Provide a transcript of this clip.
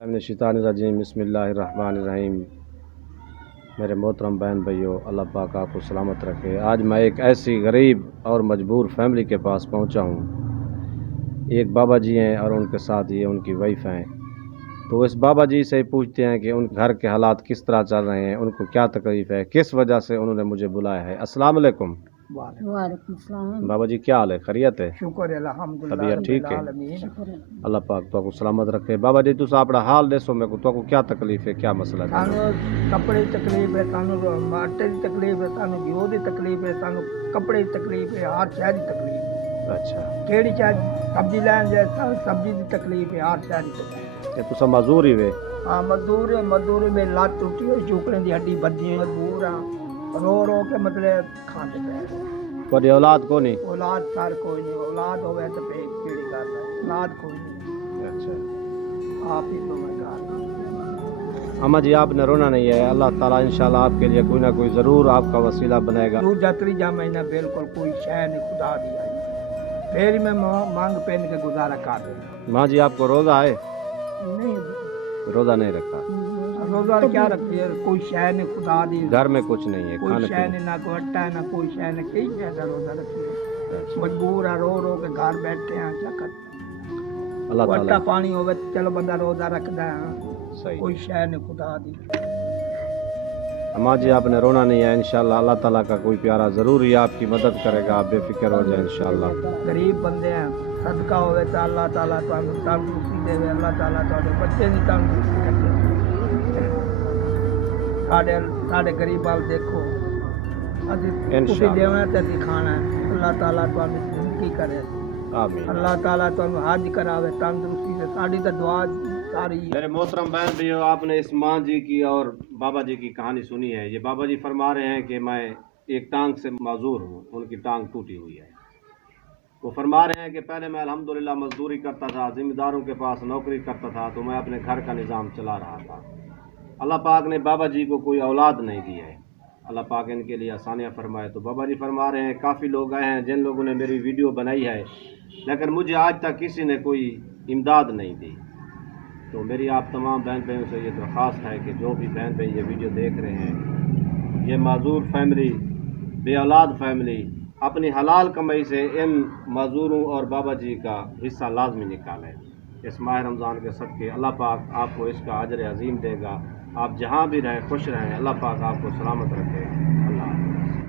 من الشیطان الرجیم بسم اللہ الرحمن الرحیم۔ میرے محترم بہن بھائیو، اللہ پاک آپ کو سلامت رکھے۔ آج میں ایک ایسی غریب اور مجبور فیملی کے پاس پہنچا ہوں۔ ایک بابا جی ہیں اور ان کے ساتھ یہ ان کی وائف ہیں۔ تو اس بابا جی سے پوچھتے ہیں کہ ان گھر کے حالات کس طرح چل رہے ہیں، ان کو کیا تکلیف ہے، کس وجہ سے انہوں نے مجھے بلایا ہے۔ السلام علیکم وعلیکم السلام۔ بابا جی، کیا حال ہے؟ خیریت ہے؟ شکر الحمدللہ طبیعت رب ٹھیک ہے؟ العالمین۔ اللہ پاک تو کو سلامت رکھے۔ بابا جی تسا اپنا حال دسو، میں کو کیا تکلیف ہے، کیا مسئلہ ہے؟ سانو کپڑے دی تکلیف ہے، سانو آٹے دی تکلیف ہے، سانو گیہوں دی تکلیف ہے، سانو کپڑے دی تکلیف ہے، ہر شے دی تکلیف ہے۔ اچھا، کیڑی چاہ سبزی لین جائے سانو سبزی دی تکلیف ہے، ہر شے دی تکلیف یہ تسا معذور ہی وے؟ ہاں مزدور میں لات ٹوٹی ہوئی، چوکڑے دی ہڈی بدھی مجبور ہاں، رو رو کے مطلب کھاندے پے۔ کوئی اولاد کو نہیں؟ اولاد سار کوئی نہیں، اولاد ہوئے تو پھر کیڑی گل ہے، اولاد کوئی نہیں، اچھا آپ ہی تو میں گھر۔ اما جی، آپ نے رونا نہیں ہے، اللہ تعالیٰ انشاءاللہ آپ کے لیے کوئی نہ کوئی ضرور آپ کا وسیلہ بنائے گا۔ دوجا تیجا مہینہ بالکل کوئی شے نہیں خدا دی آئی، پھر میں مانگ پہن کے گزارا کر دینا۔ ماں جی، آپ کو روزہ ہے؟ نہیں روزہ نہیں رکھا؟ روزہ کیا رکھتی ہے، کوئی شے نہیں خدا دی، گھر میں کچھ نہیں ہے کوئی کھانے شے پینے؟ نہیں، نہ کوئی اٹا ہے نہ کوئی شے نہیں، کئی شے کا روزہ رکھی ہے، اچھا، مجبور ہے، رو رو کے گھر بیٹھے ہیں، کیا کرتے اللہ ہیں، اٹا تعالیٰ پانی ہوگا چلو بندہ روزہ رکھتا ہے، صحیح۔ کوئی شے نہیں خدا دی۔ اما جی، آپ نے رونا نہیں ہے، انشاءاللہ اللہ تعالیٰ کا کوئی پیارا ضرور ہی آپ کی مدد کرے گا، آپ بے فکر ہو جائیں انشاءاللہ۔ غریب بندے ہیں، صدقہ ہوئے تو اللہ تعالیٰ تندرستی دے، اللہ تعالیٰ تھوڑے بچے نہیں تندرستی کرتے، ساڈے غریب وال دیکھو، تسی دیونا تے اسی کھانا ہے، اللہ تعالیٰ تھوڑی زندگی کرے، آمین۔ اللہ تعالیٰ تمہیں حج کراوے تندرستی سے، ساڈی تو دعا ساری۔ میرے محترم بہن بھائیو، آپ نے اس ماں جی کی اور بابا جی کی کہانی سنی ہے۔ یہ بابا جی فرما رہے ہیں کہ میں ایک ٹانگ سے معذور ہوں، ان کی ٹانگ ٹوٹی ہوئی ہے۔ وہ فرما رہے ہیں کہ پہلے میں الحمدللہ مزدوری کرتا تھا، ذمہ داروں کے پاس نوکری کرتا تھا، تو میں اپنے گھر کا نظام چلا رہا تھا۔ اللہ پاک نے بابا جی کو کوئی اولاد نہیں دی ہے، اللہ پاک ان کے لیے آسانیاں فرمائے۔ تو بابا جی فرما رہے ہیں کافی لوگ آئے ہیں جن لوگوں نے میری ویڈیو بنائی ہے، لیکن مجھے آج تک کسی نے کوئی امداد نہیں دی۔ تو میری آپ تمام بہن بھائیوں سے یہ درخواست ہے کہ جو بھی بہن بھائی یہ ویڈیو دیکھ رہے ہیں، یہ معذور فیملی، بے اولاد فیملی، اپنی حلال کمائی سے ان معذوروں اور بابا جی کا حصہ لازمی نکالیں۔ اس ماہ رمضان کے صدقے اللہ پاک آپ کو اس کا اجر عظیم دے گا۔ آپ جہاں بھی رہیں خوش رہیں، اللہ پاک آپ کو سلامت رکھے۔